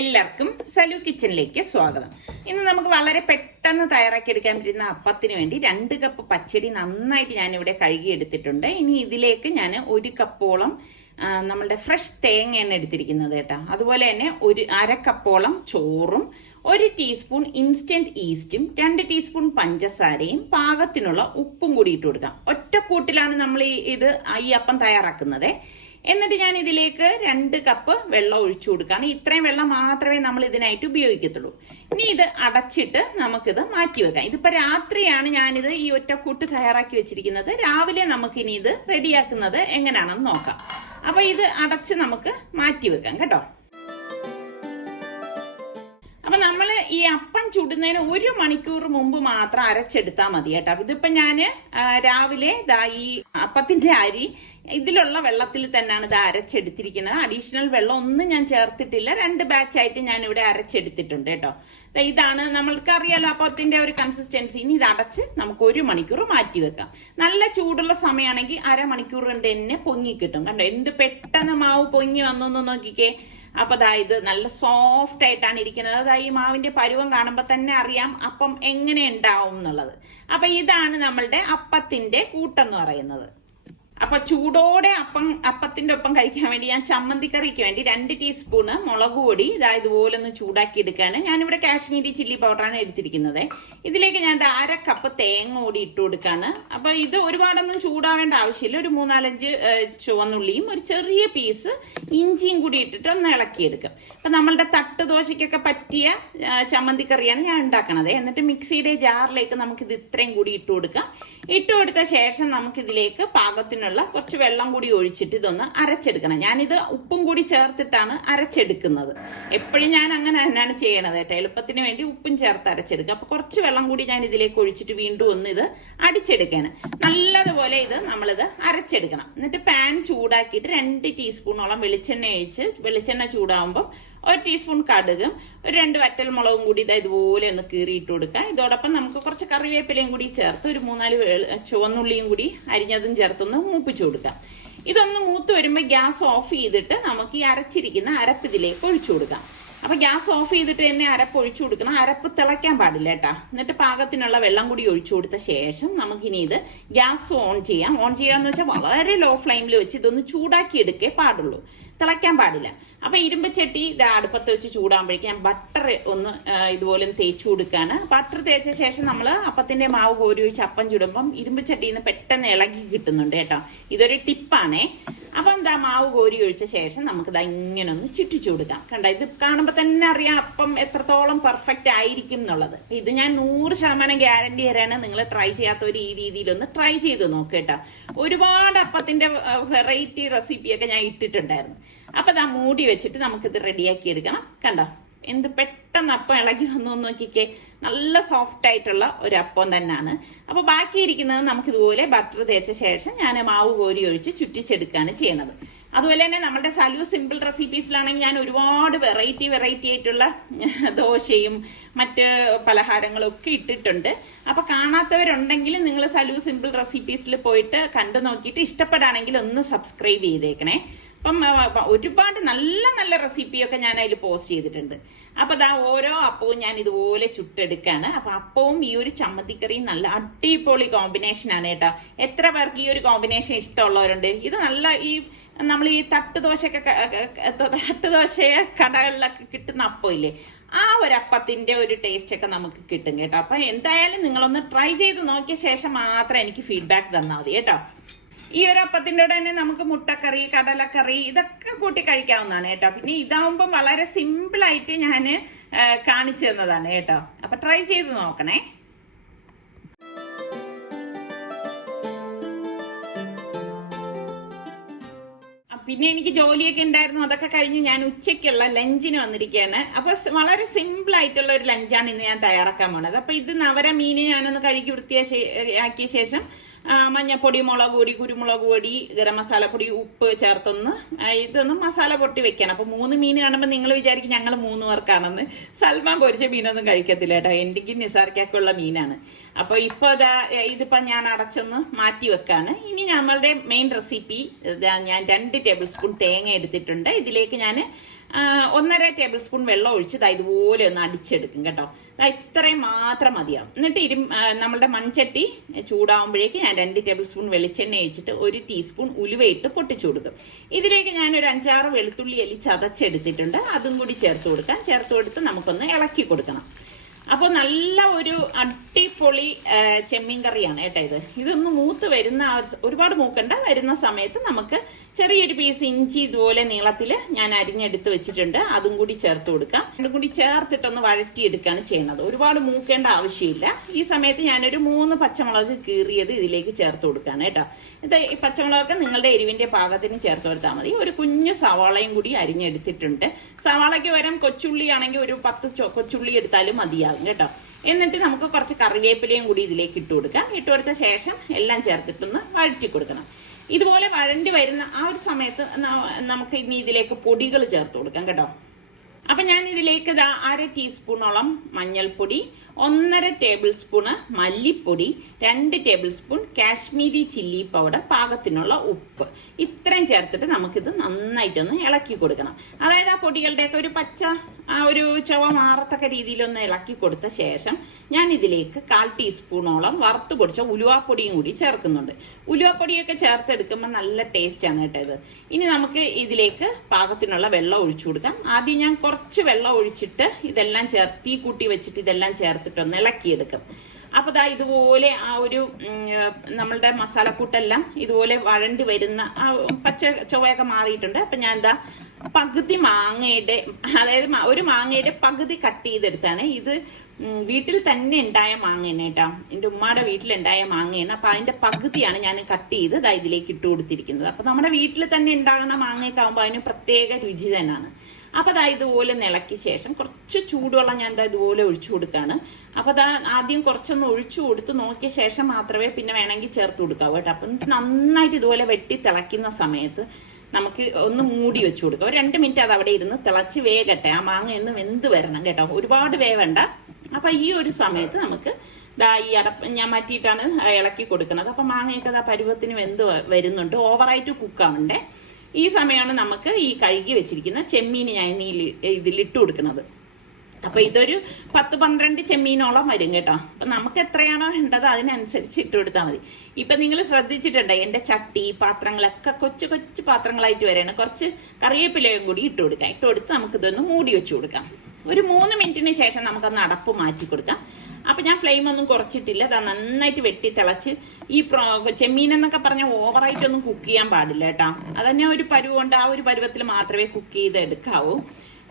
എല്ലാവർക്കും സലു കിച്ചണിലേക്ക് സ്വാഗതം. ഇന്ന് നമുക്ക് വളരെ പെട്ടെന്ന് തയ്യാറാക്കിയെടുക്കാൻ പറ്റുന്ന അപ്പത്തിന് വേണ്ടി 2 കപ്പ് പച്ചരി നന്നായിട്ട് ഞാനിവിടെ കഴുകിയെടുത്തിട്ടുണ്ട്. ഇനി ഇതിലേക്ക് ഞാൻ 1 കപ്പോളം നമ്മളുടെ ഫ്രഷ് തേങ്ങയാണ് എടുത്തിരിക്കുന്നത് കേട്ടോ. അതുപോലെ തന്നെ ഒരു 1/2 കപ്പോളം ചോറും 1 ടീസ്പൂൺ ഇൻസ്റ്റന്റ് ഈസ്റ്റും 2 ടീസ്പൂൺ പഞ്ചസാരയും പാകത്തിനുള്ള ഉപ്പും കൂടി ഇട്ട് കൊടുക്കാം. ഒറ്റക്കൂട്ടിലാണ് നമ്മൾ ഈ അപ്പം തയ്യാറാക്കുന്നത്. എന്നിട്ട് ഞാൻ ഇതിലേക്ക് 2 കപ്പ് വെള്ളം ഒഴിച്ചു കൊടുക്കുകയാണ്. ഇത്രയും വെള്ളം മാത്രമേ നമ്മൾ ഇതിനായിട്ട് ഉപയോഗിക്കത്തുള്ളൂ. ഇനി ഇത് അടച്ചിട്ട് നമുക്കിത് മാറ്റി വെക്കാം. ഇതിപ്പോ രാത്രിയാണ് ഞാനിത് ഈ ഒറ്റക്കൂട്ട് തയ്യാറാക്കി വെച്ചിരിക്കുന്നത്. രാവിലെ നമുക്കിനി ഇത് റെഡിയാക്കുന്നത് എങ്ങനെയാണെന്ന് നോക്കാം. അപ്പൊ ഇത് അടച്ച് നമുക്ക് മാറ്റി വെക്കാം കേട്ടോ. അപ്പൊ നമ്മൾ ഈ അപ്പം ചുടുന്നതിന് 1 മണിക്കൂർ മുമ്പ് മാത്രം അരച്ചെടുത്താൽ മതി കേട്ടോ. ഇതിപ്പോ ഞാന് രാവിലെ ഈ അപ്പത്തിന്റെ അരി ഇതിലുള്ള വെള്ളത്തിൽ തന്നെയാണ് ഇത് അരച്ചെടുത്തിരിക്കുന്നത്. അഡീഷണൽ വെള്ളം ഒന്നും ഞാൻ ചേർത്തിട്ടില്ല. 2 ബാച്ചായിട്ട് ഞാൻ ഇവിടെ അരച്ചെടുത്തിട്ടുണ്ട് കേട്ടോ. ഇതാണ് നമ്മൾക്ക് അറിയാലോ അപ്പത്തിന്റെ ഒരു കൺസിസ്റ്റൻസി. ഇനി ഇത് അടച്ച് നമുക്ക് 1 മണിക്കൂർ മാറ്റി വെക്കാം. നല്ല ചൂടുള്ള സമയമാണെങ്കിൽ അരമണിക്കൂർ കൊണ്ട് തന്നെ പൊങ്ങി കിട്ടും. കണ്ടോ എന്ത് പെട്ടെന്ന് മാവ് പൊങ്ങി വന്നൊന്ന് നോക്കിക്കേ. അപ്പൊ ഇത് നല്ല സോഫ്റ്റ് ആയിട്ടാണ് ഇരിക്കുന്നത്. ഈ മാവിന്റെ പരുവം കാണുമ്പോൾ തന്നെ അറിയാം അപ്പം എങ്ങനെ ഉണ്ടാവും എന്നുള്ളത്. അപ്പൊ ഇതാണ് നമ്മളുടെ അപ്പത്തിന്റെ കൂട്ടെന്ന് പറയുന്നത്. അപ്പൊ ചൂടോടെ അപ്പത്തിന്റെ ഒപ്പം കഴിക്കാൻ വേണ്ടി ഞാൻ ചമ്മന്തിക്കറിക്ക് വേണ്ടി 2 ടീസ്പൂണ് മുളക് പൊടി ഇതുപോലെ ഒന്ന് ചൂടാക്കി എടുക്കാന് ഞാനിവിടെ കാശ്മീരി ചില്ലി പൗഡറാണ് എടുത്തിരിക്കുന്നത്. ഇതിലേക്ക് ഞാൻ 1/2 കപ്പ് തേങ്ങ കൂടി ഇട്ട് കൊടുക്കാണ്. അപ്പൊ ഇത് ഒരുപാടൊന്നും ചൂടാവേണ്ട ആവശ്യമില്ല. ഒരു 3-4 ചുവന്നുള്ളിയും ഒരു ചെറിയ പീസ് ഇഞ്ചിയും കൂടി ഇട്ടിട്ട് ഒന്ന് ഇളക്കിയെടുക്കും. അപ്പൊ നമ്മളുടെ തട്ട് ദോശയ്ക്കൊക്കെ പറ്റിയ ചമ്മന്തിക്കറിയാണ് ഞാൻ ഉണ്ടാക്കണത്. എന്നിട്ട് മിക്സിയുടെ ജാറിലേക്ക് നമുക്കിത് ഇത്രയും കൂടി ഇട്ട് കൊടുക്കാം. ഇട്ട് കൊടുത്ത ശേഷം നമുക്കിതിലേക്ക് പാകത്തിനുള്ള കുറച്ച് വെള്ളം കൂടി ഒഴിച്ചിട്ട് ഇതൊന്ന് അരച്ചെടുക്കണം. ഞാനിത് ഉപ്പും കൂടി ചേർത്തിട്ടാണ് അരച്ചെടുക്കുന്നത്. എപ്പോഴും ഞാൻ അങ്ങനെ തന്നെയാണ് ചെയ്യണത് കേട്ടോ. എളുപ്പത്തിന് വേണ്ടി ഉപ്പും ചേർത്ത് അരച്ചെടുക്കുക. അപ്പൊ കുറച്ച് വെള്ളം കൂടി ഞാൻ ഇതിലേക്ക് ഒഴിച്ചിട്ട് വീണ്ടും ഒന്ന് ഇത് അടിച്ചെടുക്കുകയാണ്. നല്ലതുപോലെ നമ്മളിത് അരച്ചെടുക്കണം. എന്നിട്ട് പാൻ ചൂടാക്കിയിട്ട് 2 ടീസ്പൂണോളം വെളിച്ചെണ്ണ ഒഴിച്ച് വെളിച്ചെണ്ണ ചൂടാവുമ്പോൾ 1 ടീസ്പൂൺ കടുകും 2 വറ്റൽമുളകും കൂടി ഇതുപോലെ ഒന്ന് കീറിയിട്ട് കൊടുക്കുക. ഇതോടൊപ്പം നമുക്ക് കുറച്ച് കറിവേപ്പിലയും കൂടി ചേർത്ത് ഒരു 3-4 ചുവന്നുള്ളിയും കൂടി അരിഞ്ഞതും ചേർത്തൊന്ന് മൂപ്പിച്ചു കൊടുക്കാം. ഇതൊന്ന് മൂത്ത് വരുമ്പോൾ ഗ്യാസ് ഓഫ് ചെയ്തിട്ട് നമുക്ക് ഈ അരച്ചിരിക്കുന്ന അരപ്പ് ഇതിലേക്ക് ഒഴിച്ചു കൊടുക്കാം. അപ്പൊ ഗ്യാസ് ഓഫ് ചെയ്തിട്ട് തന്നെ അരപ്പ് ഒഴിച്ചു കൊടുക്കണം. അരപ്പ് തിളയ്ക്കാൻ പാടില്ല കേട്ടാ. എന്നിട്ട് പാകത്തിനുള്ള വെള്ളം കൂടി ഒഴിച്ചു കൊടുത്ത ശേഷം നമുക്കിനി ഇത് ഗ്യാസ് ഓൺ ചെയ്യാം. ഓൺ ചെയ്യാന്ന് വെച്ചാൽ വളരെ ലോ ഫ്ലെയിമിൽ വെച്ച് ഇതൊന്ന് ചൂടാക്കി എടുക്കേ പാടുള്ളൂ, തിളയ്ക്കാൻ പാടില്ല. അപ്പൊ ഇരുമ്പ് ചട്ടി അടുപ്പത്ത് വെച്ച് ചൂടാകുമ്പോഴേക്കും ഞാൻ ബട്ടർ ഒന്ന് ഇതുപോലെ തേച്ചു കൊടുക്കാണ്. ബട്ടർ തേച്ച ശേഷം നമ്മൾ അപ്പത്തിന്റെ മാവ് കോരി ഒഴിച്ച് അപ്പം ചുടുമ്പം ഇരുമ്പ് ചട്ടിയിൽ നിന്ന് പെട്ടെന്ന് ഇളകി കിട്ടുന്നുണ്ട് കേട്ടോ. ഇതൊരു ടിപ്പാണേ. അപ്പൊ മാവ് കോരി ഒഴിച്ച ശേഷം നമുക്ക് ഇങ്ങനെ ഒന്ന് ചുറ്റിച്ചു കൊടുക്കാം. കണ്ട ഇത് കാണുമ്പോൾ തന്നെ അറിയാം അപ്പം എത്രത്തോളം പെർഫെക്റ്റ് ആയിരിക്കും എന്നുള്ളത്. ഇത് ഞാൻ 100% ഗ്യാരണ്ടി തരാണ്. നിങ്ങൾ ട്രൈ ചെയ്യാത്തവർ ഈ രീതിയിലൊന്ന് ട്രൈ ചെയ്ത് നോക്കേട്ടാ. ഒരുപാട് അപ്പത്തിന്റെ വെറൈറ്റി റെസിപ്പിയൊക്കെ ഞാൻ ഇട്ടിട്ടുണ്ടായിരുന്നു. അപ്പൊ മൂടി വെച്ചിട്ട് നമുക്കിത് റെഡിയാക്കി എടുക്കണം. കണ്ടോ എന്ത് പെട്ടെന്ന് അപ്പം ഇളകി വന്നു നോക്കിക്കേ. നല്ല സോഫ്റ്റ് ആയിട്ടുള്ള ഒരു അപ്പം തന്നെയാണ്. അപ്പൊ ബാക്കിയിരിക്കുന്നത് നമുക്കിതുപോലെ ബട്ടർ തേച്ച ശേഷം ഞാൻ മാവ് കോരി ഒഴിച്ച് ചുറ്റിച്ചെടുക്കുകയാണ് ചെയ്യണത്. അതുപോലെ തന്നെ നമ്മുടെ സലു സിമ്പിൾ റെസിപ്പീസിലാണെങ്കിൽ ഞാൻ ഒരുപാട് വെറൈറ്റി ആയിട്ടുള്ള ദോശയും മറ്റ് പലഹാരങ്ങളും ഒക്കെ ഇട്ടിട്ടുണ്ട്. അപ്പൊ കാണാത്തവരുണ്ടെങ്കിൽ നിങ്ങൾ സലു സിമ്പിൾ റെസിപ്പീസിൽ പോയിട്ട് കണ്ടു നോക്കിയിട്ട് ഇഷ്ടപ്പെടുകയാണെങ്കിൽ ഒന്ന് സബ്സ്ക്രൈബ് ചെയ്തേക്കണേ. അപ്പം ഒരുപാട് നല്ല റെസിപ്പിയൊക്കെ ഞാൻ അതിൽ പോസ്റ്റ് ചെയ്തിട്ടുണ്ട്. അപ്പൊ ഓരോ അപ്പവും ഞാൻ ഇതുപോലെ ചുട്ടെടുക്കാണ്. അപ്പൊ അപ്പവും ഈ ഒരു ചമ്മന്തിക്കറിയും നല്ല അടിപൊളി കോമ്പിനേഷൻ ആണ് കേട്ടോ. എത്ര പേർക്ക് ഈ ഒരു കോമ്പിനേഷൻ ഇഷ്ടമുള്ളവരുണ്ട്? ഇത് നല്ല നമ്മൾ ഈ തട്ടുദോശ കടകളിലൊക്കെ കിട്ടുന്ന അപ്പം ഇല്ലേ, ആ ഒരു അപ്പത്തിന്റെ ഒരു ടേസ്റ്റ് ഒക്കെ നമുക്ക് കിട്ടും കേട്ടോ. അപ്പൊ എന്തായാലും നിങ്ങളൊന്ന് ട്രൈ ചെയ്ത് നോക്കിയ ശേഷം മാത്രം എനിക്ക് ഫീഡ്ബാക്ക് തന്നാൽ മതി കേട്ടോ. ഈ ഒരു അപ്പത്തിൻ്റെ കൂടെ തന്നെ നമുക്ക് മുട്ടക്കറി, കടലക്കറി ഇതൊക്കെ കൂട്ടി കഴിക്കാവുന്നതാണ് കേട്ടോ. പിന്നെ ഇതാവുമ്പം വളരെ സിമ്പിൾ ആയിട്ട് ഞാൻ കാണിച്ചു തന്നതാണ് കേട്ടോ. അപ്പൊ ട്രൈ ചെയ്ത് നോക്കണേ. പിന്നെ എനിക്ക് ജോലിയൊക്കെ ഉണ്ടായിരുന്നു. അതൊക്കെ കഴിഞ്ഞ് ഞാൻ ഉച്ചയ്ക്കുള്ള ലഞ്ചിന് വന്നിരിക്കുകയാണ്. അപ്പൊ വളരെ സിമ്പിൾ ആയിട്ടുള്ള ഒരു ലഞ്ചാണ് ഇന്ന് ഞാൻ തയ്യാറാക്കാൻ പോണത്. അപ്പൊ ഇത് നവര മീന് ഞാനൊന്ന് കഴുകി വൃത്തിയാക്കിയ ശേഷം മഞ്ഞപ്പൊടി, മുളക് പൊടി, കുരുമുളക് പൊടി, ഗരം മസാലപ്പൊടി, ഉപ്പ് ചേർത്തൊന്ന് ഇതൊന്ന് മസാല പൊട്ടി വെക്കണം. അപ്പൊ 3 മീൻ കാണുമ്പോൾ നിങ്ങൾ വിചാരിക്കും ഞങ്ങൾ 3 പേർക്കാണെന്ന്. സൽമാൻ പൊരിച്ച മീനൊന്നും കഴിക്കത്തില്ല കേട്ടോ. എനിക്ക് നിസാർക്കൊക്കെയുള്ള മീനാണ്. അപ്പൊ ഇതിപ്പോ ഞാൻ അടച്ചൊന്ന് മാറ്റി വെക്കാണ്. ഇനി നമ്മളുടെ മെയിൻ റെസിപ്പി ഞാൻ 2 ടേബിൾ സ്പൂൺ തേങ്ങ എടുത്തിട്ടുണ്ട്. ഇതിലേക്ക് ഞാൻ 1.5 ടേബിൾ സ്പൂൺ വെള്ളം ഒഴിച്ച് ഇതുപോലെ ഒന്ന് അടിച്ചെടുക്കും കേട്ടോ. ഇത്രയും മാത്രം മതിയാവും. എന്നിട്ട് നമ്മളുടെ മൺചട്ടി ചൂടാവുമ്പോഴേക്ക് ഞാൻ 2 ടേബിൾ സ്പൂൺ വെളിച്ചെണ്ണ ഒഴിച്ചിട്ട് 1 ടീസ്പൂൺ ഉലുവയിട്ട് പൊട്ടിച്ചു കൊടുക്കും. ഇതിലേക്ക് ഞാൻ ഒരു 5-6 വെളുത്തുള്ളി അല്ലി ചതച്ചെടുത്തിട്ടുണ്ട്, അതും കൂടി ചേർത്ത് കൊടുക്കാം. ചേർത്ത് കൊടുത്ത് നമുക്കൊന്ന് ഇളക്കി കൊടുക്കണം. അപ്പോൾ നല്ല ഒരു അടിപൊളി ചെമ്മീൻ കറിയാണ് കേട്ടോ. ഇതൊന്ന് മൂത്ത് വരുന്ന ഒരുപാട് മൂക്കണ്ട വരുന്ന സമയത്ത് നമുക്ക് ചെറിയൊരു പീസ് ഇഞ്ചി ഇതുപോലെ നീളത്തിൽ ഞാൻ അരിഞ്ഞെടുത്ത് വെച്ചിട്ടുണ്ട്, അതും കൂടി ചേർത്ത് കൊടുക്കാം. രണ്ടും കൂടി ചേർത്തിട്ടൊന്ന് വഴറ്റിയെടുക്കുകയാണ് ചെയ്യുന്നത്. ഒരുപാട് മൂക്കേണ്ട ആവശ്യമില്ല. ഈ സമയത്ത് ഞാനൊരു 3 പച്ചമുളക് കീറിയത് ഇതിലേക്ക് ചേർത്ത് കൊടുക്കുകയാണ് കേട്ടോ. ഈ പച്ചമുളകൊക്കെ നിങ്ങളുടെ എരിവിന്റെ പാകത്തിന് ചേർത്ത് കൊടുത്താൽ മതി. ഒരു കുഞ്ഞു സവാളയും കൂടി അരിഞ്ഞെടുത്തിട്ടുണ്ട്. സവാളയ്ക്ക് വരാൻ കൊച്ചുള്ളി ആണെങ്കിൽ ഒരു 10 കൊച്ചുള്ളി എടുത്താലും മതിയാകും കേട്ടോ. എന്നിട്ട് നമുക്ക് കുറച്ച് കറിവേപ്പിലയും കൂടി ഇതിലേക്ക് ഇട്ട് കൊടുക്കാം. ഇട്ട് കൊടുത്ത ശേഷം എല്ലാം ചേർത്തിട്ടൊന്ന് വഴറ്റി കൊടുക്കണം. ഇതുപോലെ വഴണ്ടി വരുന്ന ആ ഒരു സമയത്ത് നമുക്ക് ഇനി ഇതിലേക്ക് പൊടികൾ ചേർത്ത് കൊടുക്കാം കേട്ടോ. അപ്പൊ ഞാൻ ഇതിലേക്ക് 1/2 ടീസ്പൂണോളം മഞ്ഞൾപ്പൊടി, 1.5 ടേബിൾ സ്പൂണ് മല്ലിപ്പൊടി, 2 table spoon Kashmiri chilli powder, പാകത്തിനുള്ള ഉപ്പ്, ഇത്രയും ചേർത്തിട്ട് നമുക്കിത് നന്നായിട്ടൊന്ന് ഇളക്കി കൊടുക്കണം. അതായത് ആ പൊടികളുടെയൊക്കെ ഒരു പച്ച ഒരു ചുവ മാറത്തക്ക രീതിയിലൊന്ന് ഇളക്കി കൊടുത്ത ശേഷം ഞാൻ ഇതിലേക്ക് 1/4 ടീസ്പൂണോളം വറുത്ത് പൊടിച്ച ഉലുവാപ്പൊടിയും കൂടി ചേർക്കുന്നുണ്ട്. ഉലുവാപ്പൊടിയൊക്കെ ചേർത്തെടുക്കുമ്പോൾ നല്ല ടേസ്റ്റ് ആണ് കേട്ടോ. ഇനി നമുക്ക് ഇതിലേക്ക് പാകത്തിനുള്ള വെള്ളം ഒഴിച്ചു കൊടുക്കാം. ആദ്യം ഞാൻ കുറച്ച് വെള്ളം ഒഴിച്ചിട്ട് ഇതെല്ലാം തീ കൂട്ടി വെച്ചിട്ട് ഇതെല്ലാം ചേർത്തിട്ടൊന്ന് ഇളക്കിയെടുക്കും. അപ്പൊ ഇതുപോലെ ആ ഒരു നമ്മളുടെ മസാലക്കൂട്ടെല്ലാം ഇതുപോലെ വഴണ്ടി വരുന്ന ആ പച്ച ചുവയൊക്കെ മാറിയിട്ടുണ്ട്. അപ്പൊ ഞാൻ പകുതി മാങ്ങയുടെ, അതായത് ഒരു മാങ്ങയുടെ പകുതി കട്ട് ചെയ്തെടുത്താണ്. ഇത് വീട്ടിൽ തന്നെ ഉണ്ടായ മാങ്ങയാണ് കേട്ടോ. എന്റെ ഉമ്മയുടെ വീട്ടിലുണ്ടായ മാങ്ങയാണ്. അപ്പൊ അതിന്റെ പകുതിയാണ് ഞാൻ കട്ട് ചെയ്ത് ഇതിലേക്ക് ഇട്ട് കൊടുത്തിരിക്കുന്നത്. അപ്പൊ നമ്മുടെ വീട്ടിൽ തന്നെ ഉണ്ടാകുന്ന മാങ്ങയൊക്കെ ആകുമ്പോൾ അതിന് പ്രത്യേക രുചി തന്നെയാണ്. അപ്പൊ ഇതുപോലെ ഇളക്കിയ ശേഷം കുറച്ച് ചൂടുവെള്ളം ഞാൻ ഇതുപോലെ ഒഴിച്ചു കൊടുക്കാണ്. അപ്പൊ ആദ്യം കുറച്ചൊന്ന് ഒഴിച്ചു കൊടുത്ത് നോക്കിയ ശേഷം മാത്രമേ പിന്നെ വേണമെങ്കിൽ ചേർത്ത് കൊടുക്കാവൂ കേട്ടോ. അപ്പൊ നന്നായിട്ട് ഇതുപോലെ വെട്ടി തിളയ്ക്കുന്ന സമയത്ത് നമുക്ക് ഒന്ന് മൂടി വെച്ചു കൊടുക്കാം. ഒരു 2 മിനിറ്റ് അത് അവിടെ ഇരുന്ന് തിളച്ച് വേകട്ടെ. ആ മാങ്ങ ഒന്ന് വെന്ത് വരണം കേട്ടോ, ഒരുപാട് വേവണ്ട. അപ്പൊ ഈ ഒരു സമയത്ത് നമുക്ക് ഈ ഞാൻ മാറ്റിയിട്ടാണ് ഇളക്കി കൊടുക്കുന്നത്. അപ്പൊ മാങ്ങയൊക്കെ പരുവത്തിന് വെന്ത് വരുന്നുണ്ട്, ഓവറായിട്ട് കുക്കാവണ്ടേ. ഈ സമയമാണ് നമുക്ക് ഈ കഴുകി വെച്ചിരിക്കുന്ന ചെമ്മീൻ ഞാൻ ഇതിലിട്ട് കൊടുക്കുന്നത്. അപ്പൊ ഇതൊരു 10-12 ചെമ്മീനോളം വരും കേട്ടോ. അപ്പൊ നമുക്ക് എത്രയാണോ വേണ്ടത് അതിനനുസരിച്ച് ഇട്ട് കൊടുത്താൽ മതി. ഇപ്പൊ നിങ്ങൾ ശ്രദ്ധിച്ചിട്ടുണ്ട് എന്റെ ചട്ടി പാത്രങ്ങളൊക്കെ കൊച്ചു കൊച്ചു പാത്രങ്ങളായിട്ട് വരെയാണ്. കുറച്ച് കറിവേപ്പിലയും കൂടി ഇട്ട് കൊടുക്കാം. ഇട്ട് കൊടുത്ത് നമുക്ക് ഇതൊന്ന് മൂടി വെച്ചു കൊടുക്കാം. ഒരു 3 മിനിറ്റിന് ശേഷം നമുക്കൊന്ന് അടപ്പ് മാറ്റി കൊടുക്കാം. അപ്പൊ ഞാൻ ഫ്ലെയിം ഒന്നും കുറച്ചിട്ടില്ല. നന്നായിട്ട് വെട്ടി തിളച്ച് ഈ ചെമ്മീൻ എന്നൊക്കെ പറഞ്ഞാൽ ഓവറായിട്ടൊന്നും കുക്ക് ചെയ്യാൻ പാടില്ല കേട്ടോ. അതന്നെ ഒരു പരുവുണ്ട്, ആ ഒരു പരുവത്തിൽ മാത്രമേ കുക്ക് ചെയ്ത് എടുക്കാവൂ.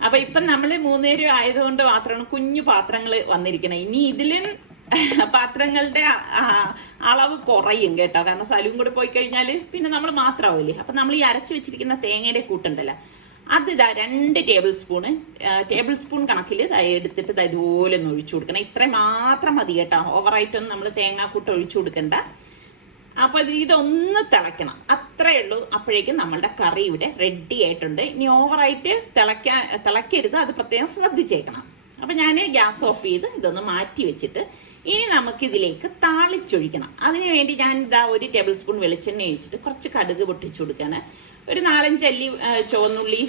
അപ്പൊ ഇപ്പം നമ്മൾ 3 പേരും ആയതുകൊണ്ട് മാത്രമാണ് കുഞ്ഞു പാത്രങ്ങൾ വന്നിരിക്കുന്നത്. ഇനി ഇതിലും പാത്രങ്ങളുടെ അളവ് കുറയും കേട്ടോ. കാരണം സലൂൺ കൂടെ പോയി കഴിഞ്ഞാൽ പിന്നെ നമ്മൾ മാത്രമാവില്ലേ. അപ്പൊ നമ്മൾ ഈ അരച്ചു വെച്ചിരിക്കുന്ന തേങ്ങയുടെ കൂട്ടുണ്ടല്ലോ, അത് 2 ടേബിൾ സ്പൂൺ കണക്കിൽ എടുത്തിട്ട് ഇതുപോലെ ഒന്ന് ഒഴിച്ചു കൊടുക്കണം. ഇത്ര മാത്രം മതി കേട്ടോ. ഓവറായിട്ടൊന്നും നമ്മൾ തേങ്ങാക്കൂട്ട് ഒഴിച്ചു കൊടുക്കണ്ട. അപ്പൊ ഇതൊന്ന് തിളയ്ക്കണം, അത്രേ ഉള്ളൂ. അപ്പോഴേക്കും നമ്മളുടെ കറി ഇവിടെ റെഡി ആയിട്ടുണ്ട്. ഇനി ഓവറായിട്ട് തിളക്കരുത്, അത് പ്രത്യേകം ശ്രദ്ധിച്ചേക്കണം. അപ്പൊ ഞാൻ ഗ്യാസ് ഓഫ് ചെയ്ത് ഇതൊന്ന് മാറ്റി വെച്ചിട്ട് ഇനി നമുക്ക് ഇതിലേക്ക് താളിച്ചൊഴിക്കണം. അതിനുവേണ്ടി ഞാൻ 1 ടേബിൾ സ്പൂൺ വെളിച്ചെണ്ണ ഒഴിച്ചിട്ട് കുറച്ച് കടുക് പൊട്ടിച്ചു കൊടുക്കാണ്. ഒരു 4-5 അല്ലി ചുവന്നുള്ളി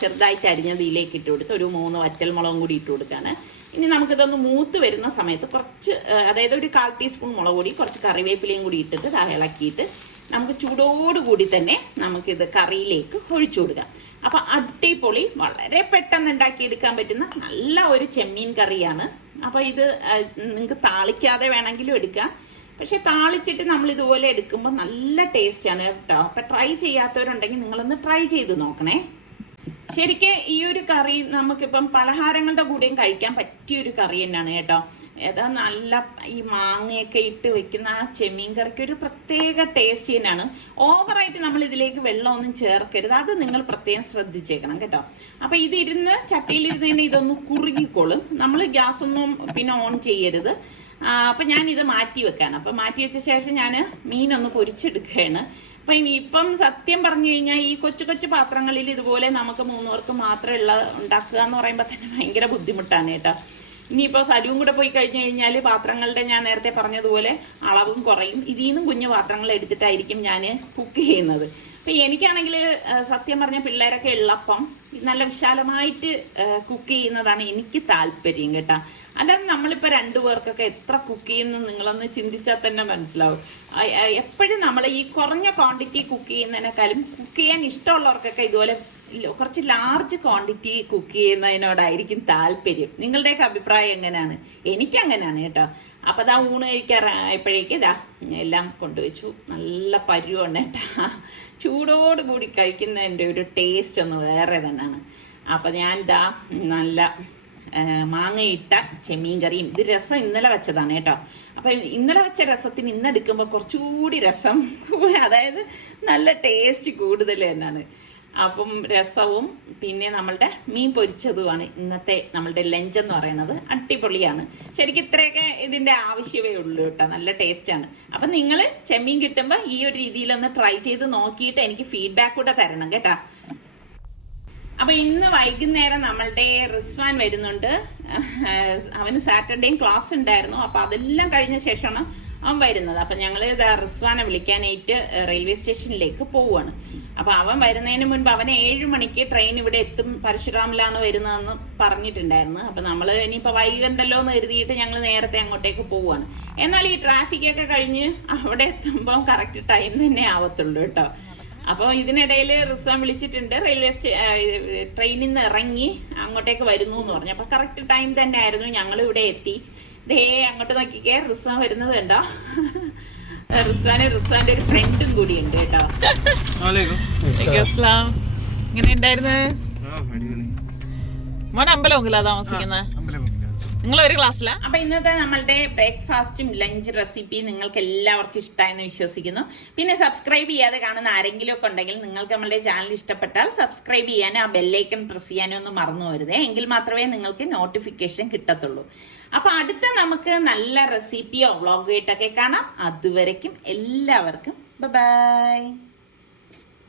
ചെറുതായിട്ട് അരിഞ്ഞത് ഇതിലേക്ക് ഇട്ട് കൊടുത്ത് ഒരു 3 വറ്റൽമുളകും കൂടി ഇട്ട് കൊടുക്കാണ്. ഇനി നമുക്കിതൊന്ന് മൂത്ത് വരുന്ന സമയത്ത് കുറച്ച്, അതായത് ഒരു 1/4 ടീസ്പൂൺ മുളക് പൊടി, കുറച്ച് കറിവേപ്പിലയും കൂടി ഇട്ടിട്ട് ഇളക്കിയിട്ട് നമുക്ക് ചൂടോടുകൂടി തന്നെ നമുക്കിത് കറിയിലേക്ക് ഒഴിച്ചു കൊടുക്കാം. അപ്പൊ അടിപൊളി, വളരെ പെട്ടെന്ന് ഉണ്ടാക്കിയെടുക്കാൻ പറ്റുന്ന നല്ല ഒരു ചെമ്മീൻ കറിയാണ്. അപ്പൊ ഇത് നിങ്ങൾക്ക് താളിക്കാതെ വേണമെങ്കിലും എടുക്കാം. പക്ഷെ താളിച്ചിട്ട് നമ്മൾ ഇതുപോലെ എടുക്കുമ്പോൾ നല്ല ടേസ്റ്റ് ആണ് കേട്ടോ. അപ്പൊ ട്രൈ ചെയ്യാത്തവരുണ്ടെങ്കിൽ നിങ്ങളൊന്ന് ട്രൈ ചെയ്ത് നോക്കണേ. ശരിക്കും ഈ ഒരു കറി നമുക്കിപ്പം പലഹാരങ്ങളുടെ കൂടെയും കഴിക്കാൻ പറ്റിയൊരു കറി തന്നെയാണ് കേട്ടോ. ഏതാ നല്ല ഈ മാങ്ങയൊക്കെ ഇട്ട് വെക്കുന്ന ആ ചെമ്മീൻ കറിക്ക് ഒരു പ്രത്യേക ടേസ്റ്റ് തന്നെയാണ്. ഓവറായിട്ട് നമ്മൾ ഇതിലേക്ക് വെള്ളമൊന്നും ചേർക്കരുത്, അത് നിങ്ങൾ പ്രത്യേകം ശ്രദ്ധിച്ചേക്കണം കേട്ടോ. അപ്പൊ ഇതിരുന്ന് ചട്ടിയിലിരുന്ന് തന്നെ ഇതൊന്ന് കുറുകിക്കോളും. നമ്മൾ ഗ്യാസ് ഒന്നും പിന്നെ ഓൺ ചെയ്യരുത്. അപ്പൊ ഞാൻ ഇത് മാറ്റി വെക്കാണ്. അപ്പൊ മാറ്റി വെച്ച ശേഷം ഞാൻ മീനൊന്ന് പൊരിച്ചെടുക്കുകയാണ്. അപ്പൊ ഇപ്പം സത്യം പറഞ്ഞു കഴിഞ്ഞാൽ ഈ കൊച്ചു കൊച്ചു പാത്രങ്ങളിൽ ഇതുപോലെ നമുക്ക് 3 പേർക്ക് മാത്രമേ ഉണ്ടാക്കുക എന്ന് പറയുമ്പോൾ തന്നെ ഭയങ്കര ബുദ്ധിമുട്ടാണ് കേട്ടോ. ഇനിയിപ്പോൾ സലൂൺ കൂടെ പോയി കഴിഞ്ഞു കഴിഞ്ഞാൽ പാത്രങ്ങളുടെ ഞാൻ നേരത്തെ പറഞ്ഞതുപോലെ അളവും കുറയും. ഇതിൽ നിന്നും കുഞ്ഞു പാത്രങ്ങൾ എടുത്തിട്ടായിരിക്കും ഞാൻ കുക്ക് ചെയ്യുന്നത്. ഇപ്പൊ എനിക്കാണെങ്കിൽ സത്യം പറഞ്ഞ പിള്ളേരൊക്കെ ഉള്ളപ്പം നല്ല വിശാലമായിട്ട് കുക്ക് ചെയ്യുന്നതാണ് എനിക്ക് താല്പര്യം കേട്ടാ. അല്ലാതെ നമ്മളിപ്പോ രണ്ടുപേർക്കൊക്കെ എത്ര കുക്ക് ചെയ്യുന്നു നിങ്ങളൊന്ന് ചിന്തിച്ചാൽ തന്നെ മനസ്സിലാവും. എപ്പോഴും നമ്മൾ ഈ കുറഞ്ഞ ക്വാണ്ടിറ്റി കുക്ക് ചെയ്യുന്നതിനേക്കാളും കുക്ക് ചെയ്യാൻ ഇഷ്ടമുള്ളവർക്കൊക്കെ ഇതുപോലെ കുറച്ച് ലാർജ് ക്വാണ്ടിറ്റി കുക്ക് ചെയ്യുന്നതിനോടായിരിക്കും താല്പര്യം. നിങ്ങളുടെയൊക്കെ അഭിപ്രായം എങ്ങനെയാണ്? എനിക്കങ്ങനെയാണ് കേട്ടോ. അപ്പൊ ദാ ഊണ് കഴിക്കാറായപ്പോഴേക്ക് ഇതാ എല്ലാം കൊണ്ടുവച്ചു. നല്ല പരുവാണ് കേട്ടാ. ചൂടോട് കൂടി കഴിക്കുന്നതിൻ്റെ ഒരു ടേസ്റ്റ് ഒന്ന് വേറെ തന്നെയാണ്. അപ്പൊ ഞാൻ ഇതാ നല്ല മാങ്ങയിട്ട ചെമ്മീൻ കറിയും, ഇത് രസം ഇന്നലെ വെച്ചതാണ് കേട്ടോ. അപ്പൊ ഇന്നലെ വെച്ച രസത്തിന് ഇന്നെടുക്കുമ്പോൾ കുറച്ചുകൂടി രസം, അതായത് നല്ല ടേസ്റ്റ് കൂടുതൽ തന്നെയാണ്. അപ്പം രസവും പിന്നെ നമ്മളുടെ മീൻ പൊരിച്ചതുമാണ് ഇന്നത്തെ നമ്മളുടെ ലഞ്ച് എന്ന് പറയുന്നത്. അടിപൊളിയാണ് ശരിക്കും. ഇത്രയൊക്കെ ഇതിന്റെ ആവശ്യമേ ഉള്ളൂ കേട്ടോ. നല്ല ടേസ്റ്റ് ആണ്. അപ്പൊ നിങ്ങൾ ചെമ്മീൻ കിട്ടുമ്പോൾ ഈ ഒരു രീതിയിലൊന്ന് ട്രൈ ചെയ്ത് നോക്കിയിട്ട് എനിക്ക് ഫീഡ്ബാക്ക് കൂടെ തരണം കേട്ടാ. അപ്പൊ ഇന്ന് വൈകുന്നേരം നമ്മളുടെ റിസ്വാൻ വരുന്നുണ്ട്. അവന് സാറ്റർഡേയും ക്ലാസ് ഉണ്ടായിരുന്നു. അപ്പൊ അതെല്ലാം കഴിഞ്ഞ ശേഷമാണ് അവൻ വരുന്നത്. അപ്പൊ ഞങ്ങള് റിസ്വാനെ വിളിക്കാനായിട്ട് റെയിൽവേ സ്റ്റേഷനിലേക്ക് പോവുകയാണ്. അപ്പൊ അവൻ വരുന്നതിന് മുൻപ് അവന് 7 മണിക്ക് ട്രെയിൻ ഇവിടെ എത്തും, പരശുറാമിലാണ് വരുന്നതെന്ന് പറഞ്ഞിട്ടുണ്ടായിരുന്നു. അപ്പൊ നമ്മള് ഇനിയിപ്പോ വൈകണ്ടല്ലോ എന്ന് കരുതിയിട്ട് ഞങ്ങൾ നേരത്തെ അങ്ങോട്ടേക്ക് പോവുകയാണ്. എന്നാൽ ഈ ട്രാഫിക് ഒക്കെ കഴിഞ്ഞ് അവിടെ എത്തുമ്പോൾ കറക്റ്റ് ടൈം തന്നെ ആവത്തുള്ളൂ കേട്ടോ. അപ്പൊ ഇതിനിടയിൽ റിസ്വാൻ വിളിച്ചിട്ടുണ്ട്, റെയിൽവേ ട്രെയിനിൽ നിന്ന് ഇറങ്ങി അങ്ങോട്ടേക്ക് വരുന്നു എന്ന് പറഞ്ഞു. അപ്പൊ കറക്റ്റ് ടൈം തന്നെ ആയിരുന്നു. ഞങ്ങൾ ഇവിടെ എത്തി. ദേ അങ്ങോട്ട് നോക്കിക്കേ, റിസ്വാൻ വരുന്നത് കണ്ടോ. റിസ്വാന്റെ ഒരു ഫ്രണ്ടും കൂടി ഉണ്ട് കേട്ടോ. ഇങ്ങനെ ഉണ്ടായിരുന്നു മോൻ അമ്പലമൊന്നുമില്ല താമസിക്കുന്നത്. നിങ്ങൾ ഒരു ക്ലാസ്സിലാ? അപ്പൊ ഇന്നത്തെ നമ്മളുടെ ബ്രേക്ക്ഫാസ്റ്റും ലഞ്ച് റെസിപ്പി നിങ്ങൾക്ക് എല്ലാവർക്കും ഇഷ്ടമായെന്ന് വിശ്വസിക്കുന്നു. പിന്നെ സബ്സ്ക്രൈബ് ചെയ്യാതെ കാണുന്ന ആരെങ്കിലും ഒക്കെ ഉണ്ടെങ്കിൽ നിങ്ങൾക്ക് നമ്മളുടെ ചാനൽ ഇഷ്ടപ്പെട്ടാൽ സബ്സ്ക്രൈബ് ചെയ്യാനും ആ ബെല്ലൈക്കൺ പ്രസ് ചെയ്യാനും ഒന്നും മറന്നു പോരുതേ. എങ്കിൽ മാത്രമേ നിങ്ങൾക്ക് നോട്ടിഫിക്കേഷൻ കിട്ടത്തുള്ളൂ. അപ്പൊ അടുത്ത നമുക്ക് നല്ല റെസിപ്പിയോ വ്ളോഗോ ആയിട്ടൊക്കെ കാണാം. അതുവരയ്ക്കും എല്ലാവർക്കും ബൈ.